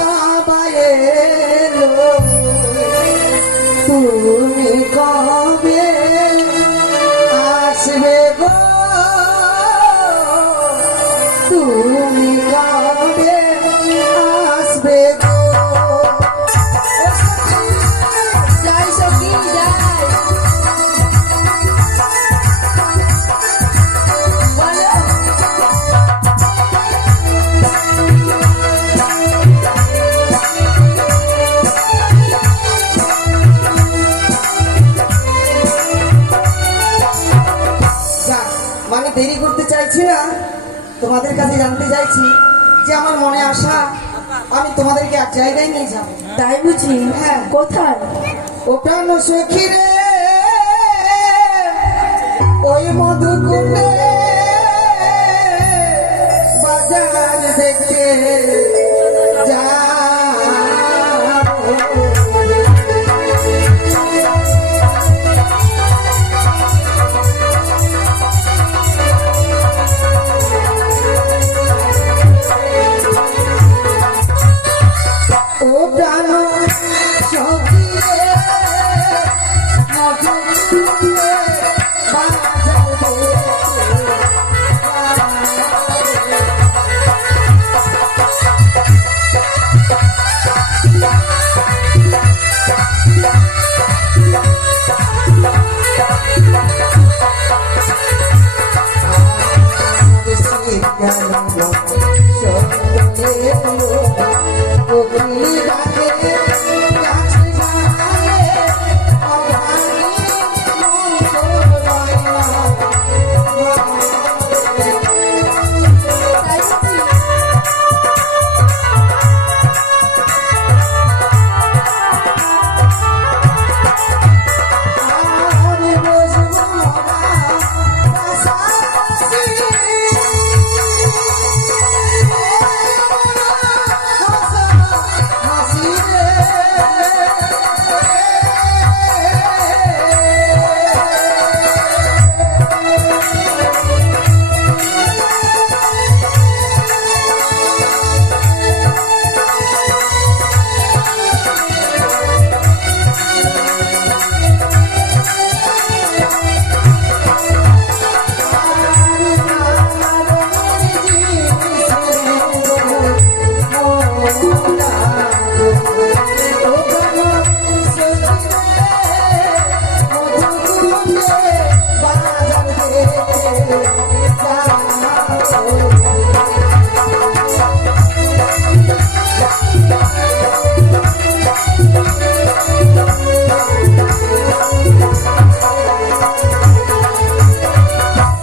সবাই এলো, তুমি কবে আসবে গো, তুমি কবে আসবে গো। যাই সখী যাই, বলো মানে দেরি করতে চাইছি না, তোমাদের কাছে জানতে চাইছি যে আমার মনে আসা আমি তোমাদেরকে এক জায়গায় নিয়ে যাবো। তাই বুঝি? হ্যাঁ। কোথায়? ও প্রাণ সখী রে, ওই মধুকুণ্ডে বাজার দেখে যা। ও প্রাণ সখী রে, মধুকুণ্ডে বাজার দেখে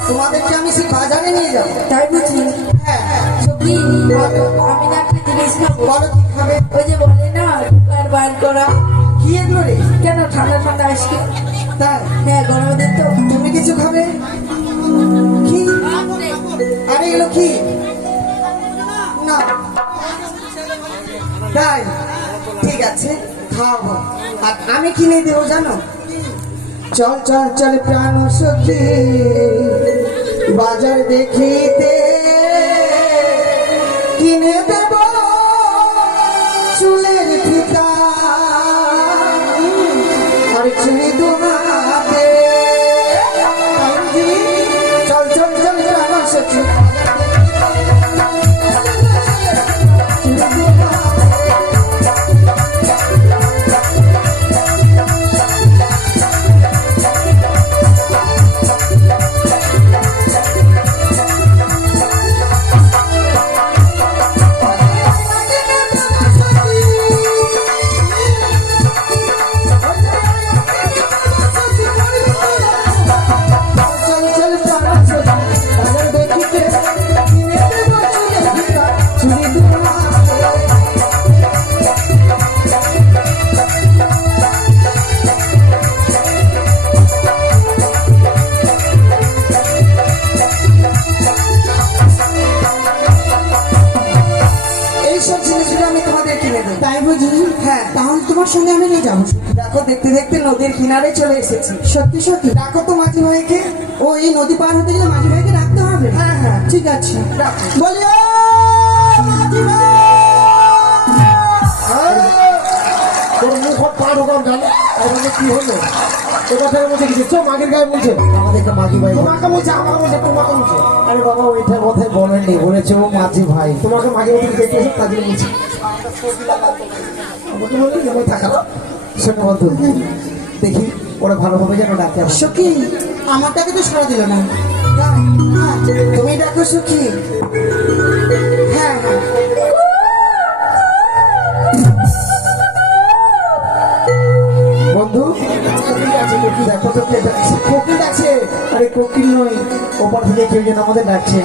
তোমাদেরকে আমি সেই বাজারে নিয়ে যাবো। তাই বুঝি? হ্যাঁ, সখী আমি না একটা জিনিস খাবো। বলো কি খাবে? ওই যে বলে না দোকান বার করা, কি এগুলো রে? কেন ঠান্ডা ঠান্ডা আইসক্রিম? তাই হ্যাঁ গরমের দিন তো। তুমি কিছু খাবে? কি? আরে এগুলো কি? না, তাই ঠিক আছে খাওয়াবো। আর আমি কিনে দেবো জানো? চল চল চল প্রাণ সখী বাজার দেখিতে, কিনে দেব চুলের ফিতা আর চুড়ি তোমাকে। চল চল চল প্রাণ সখী তোমার সঙ্গে আমি নিয়ে যাবো। দেখো দেখতে দেখতে নদীর কিনারে চলে এসেছি। সত্যি সত্যি ডাকো তো মাঝি ভাইকে। ও এই নদী পার হতে গেলে মাঝি ভাইকে ডাকতে হবে। হ্যাঁ হ্যাঁ ঠিক আছে, বলি ও মাঝি ভাই। ওর মুখ পা ঢোকাম জানো এখানে কি হলো এ কথা বলছে কি দেখছো মাগের গায়ে বলছে আমাদেরকে মাঝি ভাই তোমাকে বলছে আমাকে বলছে তোমাকে বলছে আরে বাবা ওইটার কথাই বলেননি বলেছে ও মাঝি ভাই তোমাকে মাঝে মধ্যে দেখতে এসে কাজে বলছি আমাকে বললি যেমন থাকা শোনো বন্ধু দেখি ওরা ভালোভাবে যেন ডাকে আমার। সখী আমারটাকে তো সারা দিল না তাই? হ্যাঁ, তুমি ডাকো সখী। হ্যাঁ হ্যাঁ বন্ধু দেখো তো কে ডাকছে কোকিল ডাকছে আরে কোকিল নয় ওপার থেকে কেউ যেন আমাদের ডাকছে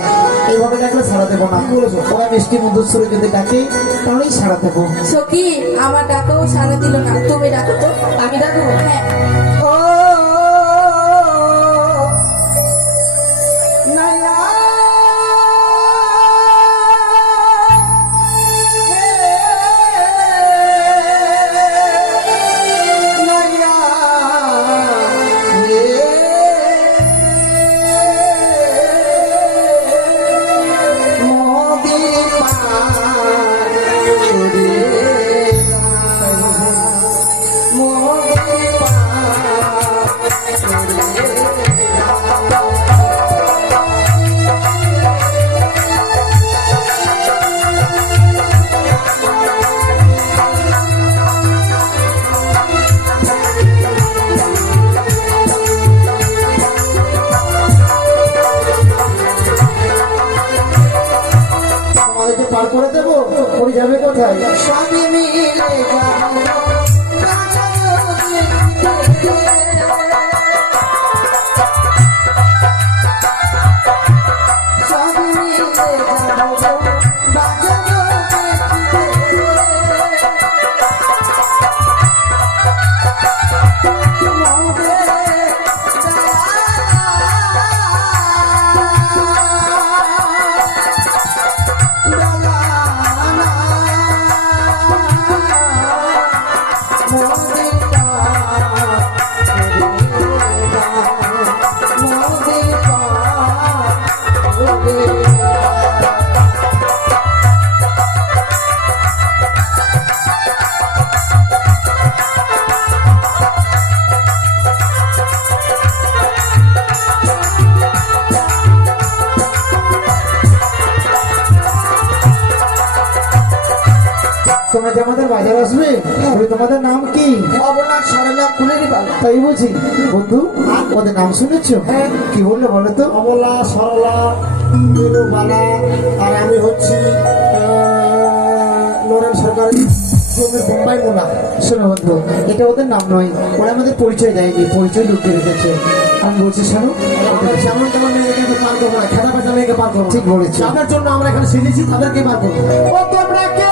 এইভাবে ডাকলে সারা দেবো না বলেছো ওরা মিষ্টি মধুর সুরে যদি ডাকে তাহলেই সারা দেবো সখী আমার ডাকও সারা দিল না, তুমি ডাকো তো। আমি ডাকো। হ্যাঁ ও নাইয়া নাইয়া মোদি আমাদেরকে পার করে দেবো ওই যাবে কোথায় সবই মিলে যাবো সবই মিলে যাবো বাজাবো তোমরা যে আমাদের বাজার আসবে বলে তোমাদের নাম কি অবলা সরলা কুলেরই বাবা। তাই বুঝি বন্ধু ওদের নাম শুনেছো হ্যাঁ কি বললে বলো তো অমলা সরলা বালা আর আমি হচ্ছি নরেন সরকার বোম্বাই মোনা শোনো বন্ধু এটা ওদের নাম নয় ওরা আমাদের পরিচয় দেয়নি পরিচয় লুকিয়ে রেখেছে আমি বলছি শোনো যেমন তেমন মেয়েকে পার করবো না খেলা বাজা মেয়েকে পার করবো ঠিক বলেছি তাদের জন্য আমরা এখানে শিখেছি তাদেরকে পার করবো ও তোমরা কে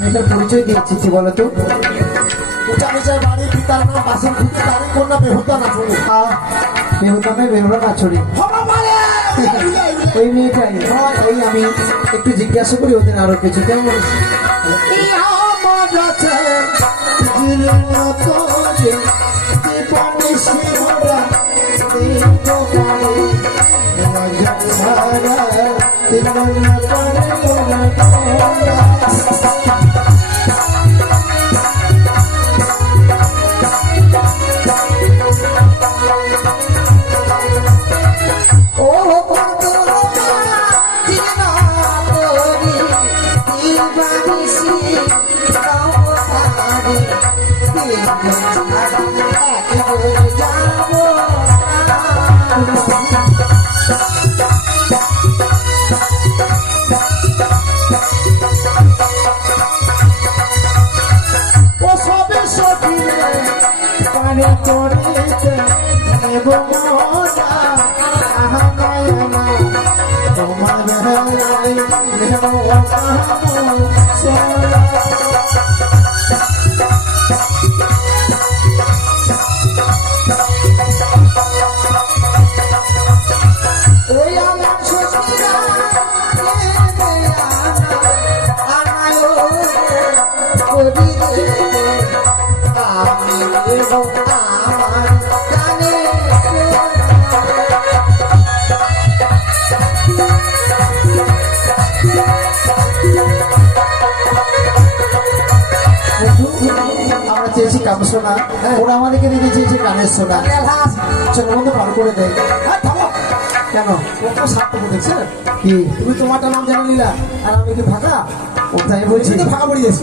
মেয়েটার পরিচয় দিয়েছি কি বলতো বাড়ি পিতার নাম বাসন খুঁজে তারই কন্যা বেহুতা নাচুরি বেহুতা নয় বেহুলা নাচুরি ওই মেয়েটাই ওই আমি একটু জিজ্ঞাসা করি ওদের আরো কিছু কেমন আমার ও সবে সখিরে পারে করিতে নেব মজা আহা নয়না তোমার বেলায় নেব সোনা ওই আমার সখিরা আমরা চেয়েছি কাম সোনা, ওরা আমাদেরকে দিতে চেয়েছে কানের সোনা। চলো বন্ধু ভালো করে দেয়। কেন কত স্বার্থ দেখছে কি তুমি তোমারটা নাম জানো নিলা আর আমি কি ফাঁকা? ও তাই বলছি তো ফাঁকা পড়ে গেছি।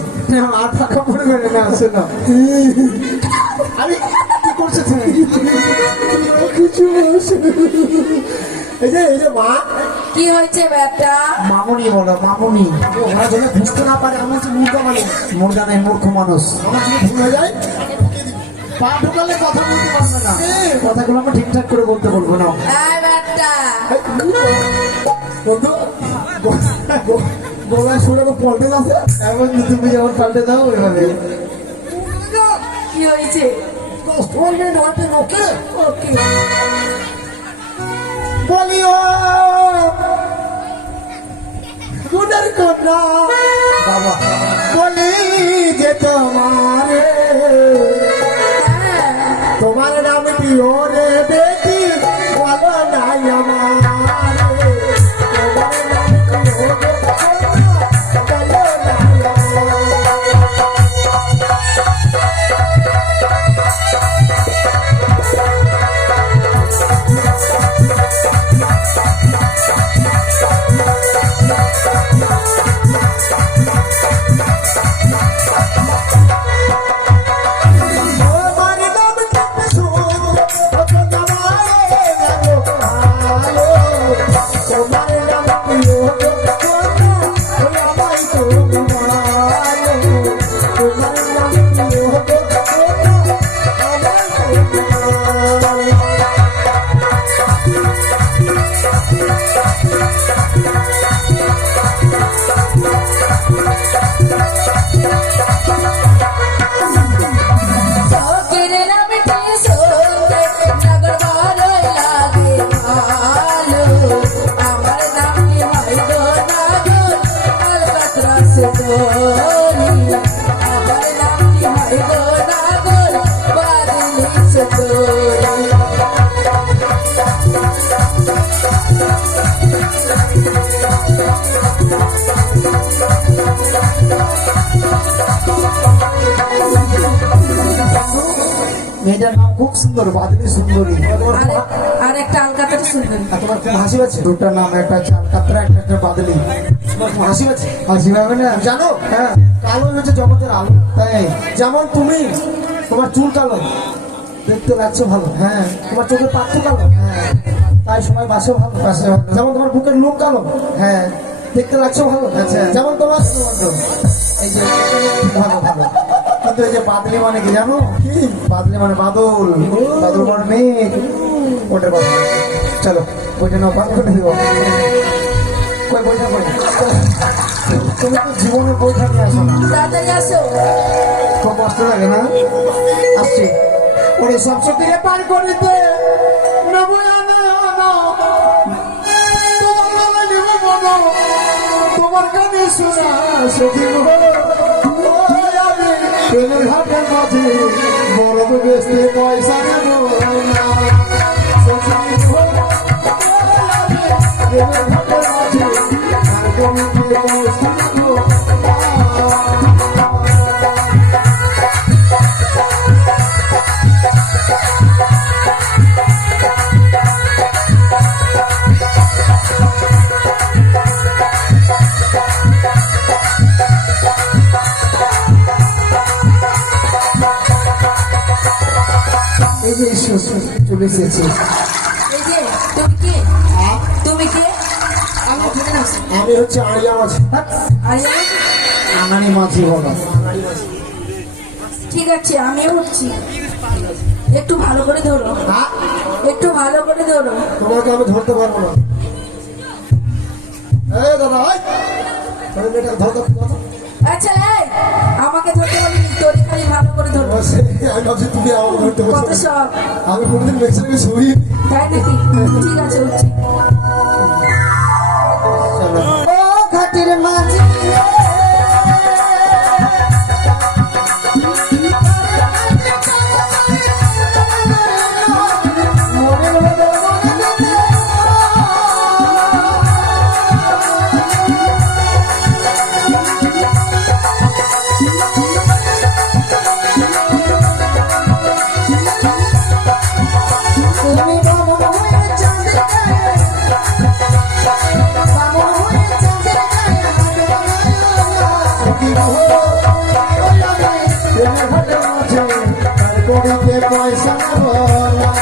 আর ফাঁকা পড়বে না শোনো। আরে কি করছো তুমি? কিছু এই যে মা কি হয়েছে বেটা? মামুনি বলো মামুনি। ওরা যদি বুঝতে না পারে আমার হচ্ছে মূর্খ মানুষ। মুর্গা নাই মূর্খ মানুষ। আমার যদি ভুল হয়ে যায় পা ঢুকালে কথা বলতে পারবে না। কথাগুলো আমরা ঠিকঠাক করে বলতে বলবো না। এই বেটা, বন্ধু গলায় সুরে পাল্টে যাচ্ছে। এখন তুমি যেমন পাল্টে দাও ওইভাবে। কি হয়েছে? ওকে বলিও গুণের কন্যা বাবা বলি যে তোমার নাম কি ওরে বেটি বলো নাই আমার তোমার নাম কি ওরে বলো নাই মেয়েটার নাম খুব সুন্দর, বাদলি সুন্দরী। আর একটা আলকাতরা সুন্দরী। তোমার খুব হাসি পাচ্ছে? দুটা নাম, একটা চালকাতরা, একটা বাদলি। তোমার খুব হাসি পাচ্ছে? হাসি পাবে না জানো? হ্যাঁ, কালো হচ্ছে জগতের আলো। তাই যেমন তুমি, তোমার চুল কালো, দেখতে লাগছে ভালো। হ্যাঁ, তোমার চোখের পাত্র কালো। হ্যাঁ, তাই সবাই বাসে ভালো। বাসে ভালো। যেমন তোমার বুকের লোক কালো। হ্যাঁ, দেখতে লাগছে ভালো। আচ্ছা, যেমন তোমার এই যে ভালো ভালো। কিন্তু এই যে বাদলি মানে কি জানো? কি বাদলি মানে বাদল, বাদল মানে মেঘ। ওটার কথা চলো বইটা নাও, বাদ করে দিব। কই বইটা কই? তুমি তো জীবনের বইটা নিয়ে আসো না। তাড়াতাড়ি আসো। খুব কষ্ট লাগে না? আসছি। ওরে সব শক্তিকে পার করিতে নেব তোমার কানে শোনা সখী প্রেমের হাটের মাঝে বড় বেসতে পয়সা নেব না। প্রেমের হাটের মাঝে পয়সা নেব এই যে এসো, চলে এসেছি। এই যে তুমি কে? তুমি কে? আমি এখানে আছি। আমি হচ্ছে আড়িয়া মাঝি। আরিয়া? আনানি মাঝি বাবা। ঠিক আছে, আমিও উঠছি। একটু ভালো করে ধরো, একটু ভালো করে ধরো। তোমাকে আমি ধরতে পারবো না। এই দাদা, এই তুমি মেয়েটাকে ধরতে পারবো না? আচ্ছা এই, আমাকে ধরতে বলিনি, তোরে খালি ভালো করে ধরো। আমি ভাবছি তুমি আমাকে ধরতে কত পারছো। সব, আমি কোনোদিন মেয়েছেলে শুই। তাই নাকি? ঠিক আছে, উঠছি। ও ঘাটের মাঝি তুমি বামন হয়ে চাঁদের গায়ে, বামন হয়ে চাঁদের গায়ে হাত বাড়ায়ো না। পয়সা বলা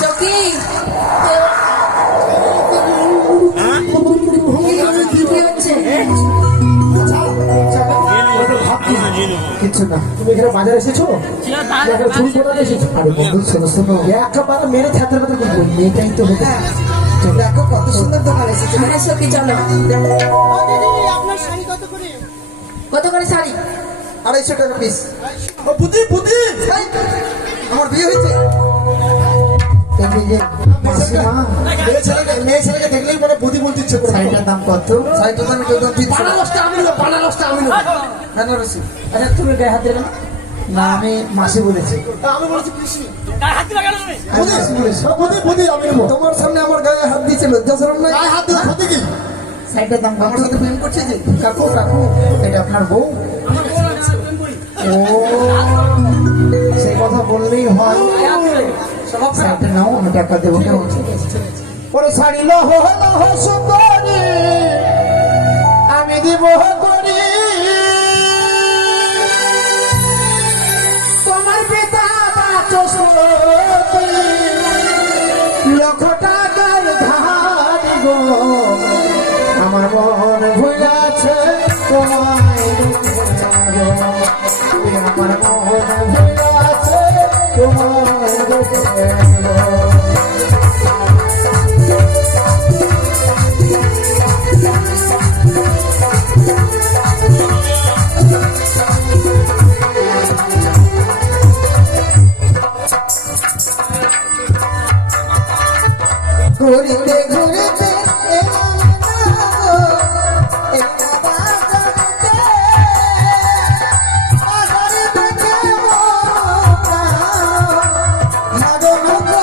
সখী, কি হচ্ছে? কিছু না। তুমি এখানে বাজারে এসেছো? এখানে চুরি করতে এসেছো? আরে বন্ধু, শোনো শোনো, একেবারে মেরে ছাত্রের কথা বলবো, মেয়েটাই তো হতে। দেখো কত সুন্দর দোকান এসেছে। হ্যাঁ সখী, চলো। কত করে শাড়ি? 250 টাকা পিস। বুদ্ধি বুদ্ধি, আমার বিয়ে হয়েছে। মাসিমা, মেয়ে ছেলেকে দেখলেই পরে বুদ্ধি বলতে ইচ্ছে করে। শাড়িটার দাম কত? সাইকেল দাম একদম 300 টাকা। বানারসটা আমি নেবো, বানারসটা আমি নেবো। বেনারসি। আচ্ছা তুমি গায়ে হাত দেবে না? না, আমি মাসি বলেছি। আমি বলেছি কৃষি। বুদ্ধি বুদ্ধি, আমি নেবো। তোমার সামনে আমার গায়ে হাত দিয়েছে, লজ্জা শরম নাই? গায়ে হাত দিলে ক্ষতি কি? শাড়িটার দাম আমার কত? সাথে প্রেম করছে যে। কাকু কাকু। এটা আপনার বউ? ও, সেই কথা বললেই হয়। শাড়িটা নাও, আমি টাকা দেবো। কেমন? ওরে শাড়ি লহ লহ সুন্দরী, আমি দিব করি তোমার পিতা বাচস্পতি, লক্ষ টাকার ধার গো, আমার মন ভুলাছে তোমায় গো, আমার মন ভুলাছে তোমায় গো। ঘুরিতে ঘুরিতে এলাম না গো, এলাম বাজারেতে। বাজারে বেচে মোটা, মাগো গো,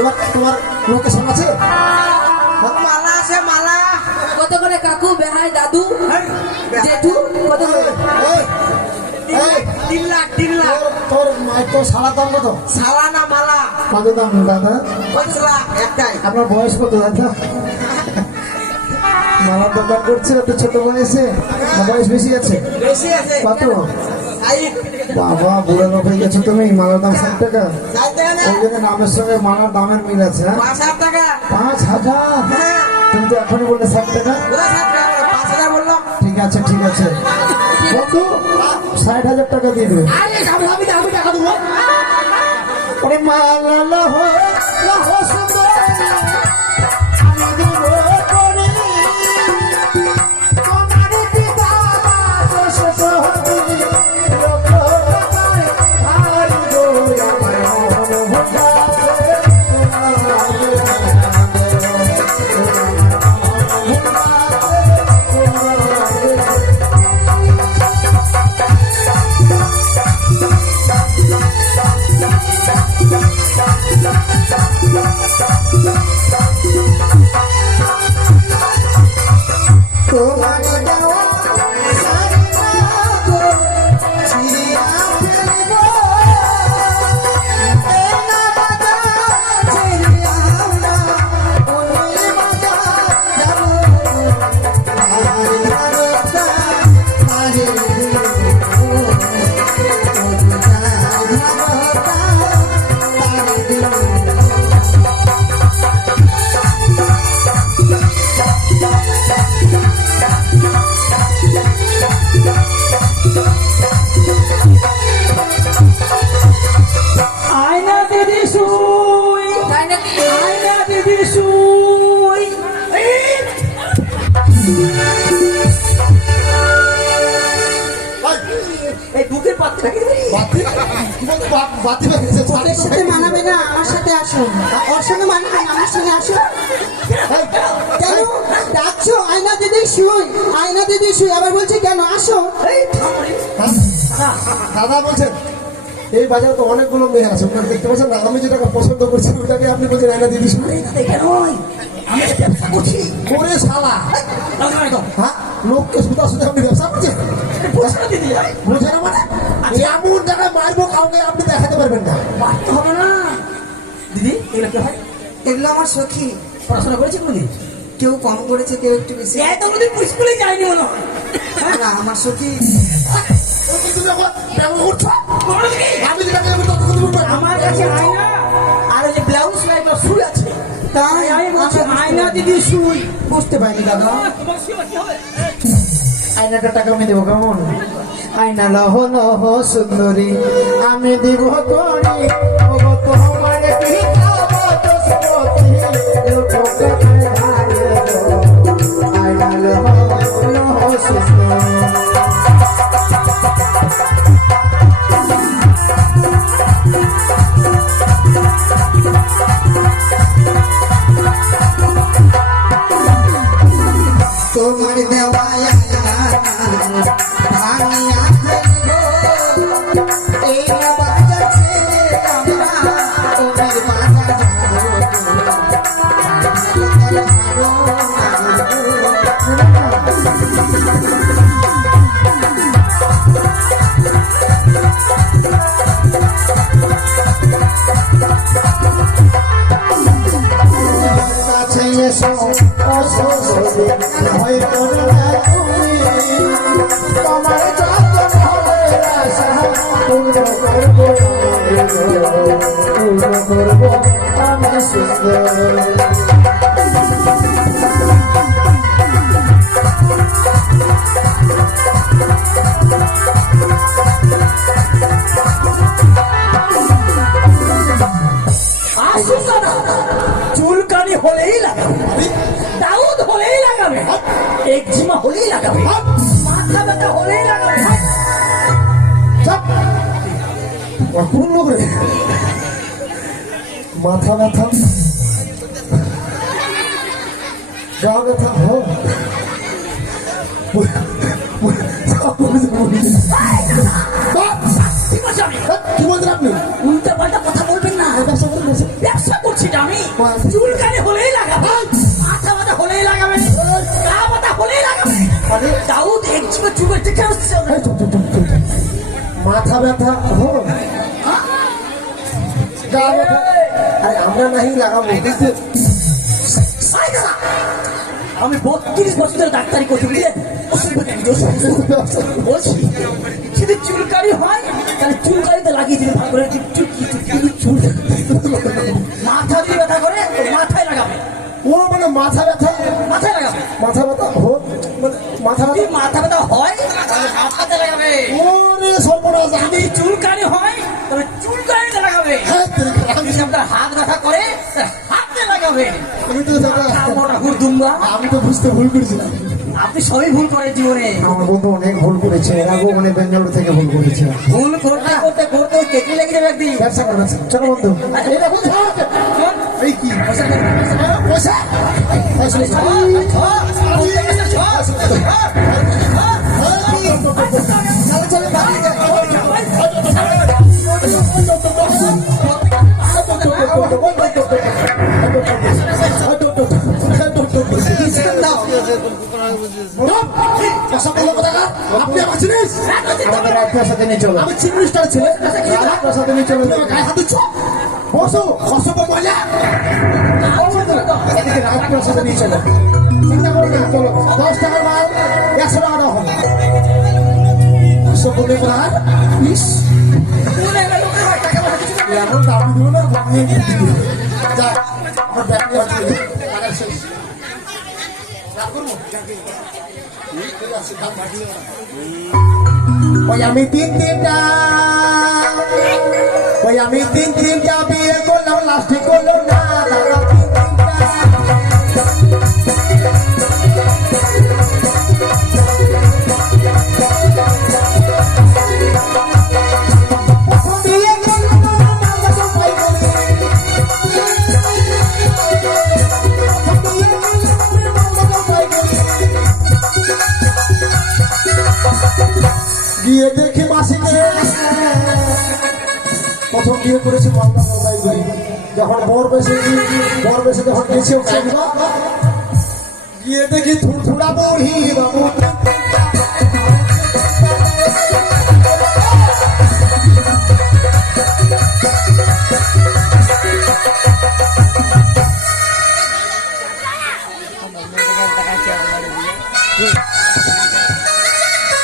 তোমার লোকেশন আছে? মালা আছে মালা। কত করে কাকু, বেহাই, দাদু, জেঠু, কত করে? এই, এই, 3 লাখ 3 লাখ। তোর সারা দাম কত? সালা না মালা। কত দাম দাদা? 5 লাখ একটাই। আপনার বয়স কত দাদা? মালার দোকান করছে তো ছোট বয়সে, না বয়স বেশি আছে? বেশি আছে। কত? আই বাবা বুড়ো লোক হয়ে গেছো তুমি, মালার দাম 60 টাকা। যাইতে না ওই জন্য নামের সঙ্গে মালার দামের মিল আছে। 5,000 টাকা। 5,000? হ্যাঁ তুমি তো এখনই বললে 60 টাকা। পুরো 7 টাকা 5,000 বললাম। ঠিক আছে ঠিক আছে, বন্ধু 60,000 টাকা দিয়ে দেবে। আরে আমি টাকা দেবো। ওরে মালা লহ লহ সুন্দর আমি দেব করে তোমার পিতা দোষ সহদি লোক করে ভাই গো আমার মন তোমার দেওয়া সারি গো চিয়া ফেলব এ না বাজা চিয়া না ওই বাজা যাব আরে রাতা আরে আয়না দিদি শুই, তাই নাকি? আয়না দিদি শুই। এই বুকের পাত্র বাতি বাতি বাতি ওদের সাথে মানাবে না, আমার সাথে আসো। ওর সঙ্গে মানাবে না, আমার সঙ্গে আসো। কেন ডাকছো? আয়না দিদি শুই, আয়না দিদি শুই, আবার বলছে কেন আসো। দাদা বলছেন এই বাজারে তো অনেকগুলো মেয়ে আছে, আপনারা দেখতে পাচ্ছেন না? আমি যেটাকে পছন্দ করছি ওটাকে আপনি বলছেন আয়না দিদি শুনে। আমি তো ব্যবসা করছি। করে শালা, হ্যাঁ লোককে সুতা সুতা আপনি ব্যবসা করছেন? বুঝে না মানে এমন জায়গায় মারবো কাউকে আপনি দেখাতে পারবেন না। মারতে হবে না দিদি। এগুলো কি হয়? এগুলো আমার সখী। পড়াশোনা করেছে কোনদিন? কেউ কম করেছে, কেউ একটু বেশি। এত কোনদিন স্কুলে যায়নি মনে হয়। না আমার সখী। তুমি এখন ব্যবহার করছো? আমি যেটাকে বলবো আমার কাছে আয়না আর এই যে ব্লাউজ লাইবা শুই আছে। তাই আমি বলছি আয়না দিদি শুই। বুঝতে পারিনি দাদা। আয়নাটা টাকা আমি দেবো কেমন? আয়না লহ লহ সুন্দরী আমি দিব করি ওগো তোমার পিতা বচস্পতি লোককে ভালো আয়না লহ লহ সুন্দরী তোমার দেওয়ায় ভাঙিয়া ফেলব এই বাজা ছেড়ে আমরা ওদের বাজা কাছে এসো অসুস্থ হয়তো না তুমি তোমার যত হবে আশা পূর্ণ করবো আমি সুন্দর চুলকানি হলেই লাগাবে, দাউদ হলেই লাগাবে, একজিমা হলেই লাগাবে, মাথা ব্যথা হলেই লাগাবে। কোন লোক রে? মাথা ব্যথা গা ব্যথা হো কি বলছি আমি? কি বলছেন আপনি? উল্টা পাল্টা কথা বলবেন না। ব্যবসা করে বসে ব্যবসা করছি না আমি। চুলকানি হলেই লাগাবে, মাথা ব্যথা হলেই লাগাবে, গা ব্যথা হলেই লাগাবে। দাউদ একজনের চুল থেকে আসছে। মাথা ব্যথা গা ব্যথা, আরে আমরা নাহি লাগাবো কিন্তু আয় দাদা, আমি 32 বছর ধরে ডাক্তারি করছি, বুঝলেন? বলছি যদি চুলকানি হয় তাহলে চুলকানিতে লাগিয়ে দিলে ভালো করে। চুল মাথা যদি ব্যথা করে তো মাথায় লাগাবে। ও মানে মাথা ব্যথা, মাথায় লাগাবে। মাথা ব্যথা হোক মানে মাথা যদি ব্যথা, মাথা ব্যথা হয় তাহলে মাথাতে লাগাবে। ওরে সর্বনাশ, যদি চুলকানি হয় তাহলে চুলকানিতে লাগাবে। হ্যাঁ, যদি আপনার হাত ব্যথা করে তাহলে হাতে লাগাবে। আমি তো দাদা, মোটা হুড়দুম্বা, আমি তো বুঝতে ভুল করেছিলাম। আপনি সবই ভুল করেন জীবনে। আমার বন্ধু অনেক ভুল করেছে, এর আগেও মানে বেঙ্গালুরু থেকে ভুল করেছে। ভুল করতে করতে করতে কেটে লেগে যাবে একদিন। ব্যবসা করবে, চলো বন্ধু। এই দেখো, এই কি পয়সা পয়সা আপনি আমার চিনিস? আমাদের রাজপ্রাসাদে নিয়ে চলো। আমি চিফ মিনিস্টার ছিলেন, রাজপ্রাসাদে নিয়ে চলো। গায়ে হাত দিচ্ছ? বসো, অসভ্য মহিলা। এদিকে রাজপ্রাসাদে নিয়ে চলো। চিন্তা করো না, চলো। 10 টাকার মাল 100 টাকা দাও হবে। অসভ্য মেয়েরা, ইস, এমন দাবি দিও না, বানিয়ে দিয়ে দিও। যা, আমার ব্যাগ নিয়ে আসবে। টাকা শেষ। রাগ করবো? ওই আমি তিনটা বিয়ে করলাম, লাস্টে করলো না দাদা। গিয়ে দেখি মাসিকে প্রথম বিয়ে করেছে মালদা জলপাইগুড়ি। যখন বর বেশে যখন গেছে গিয়ে দেখি থুড়া বড়ি বাবু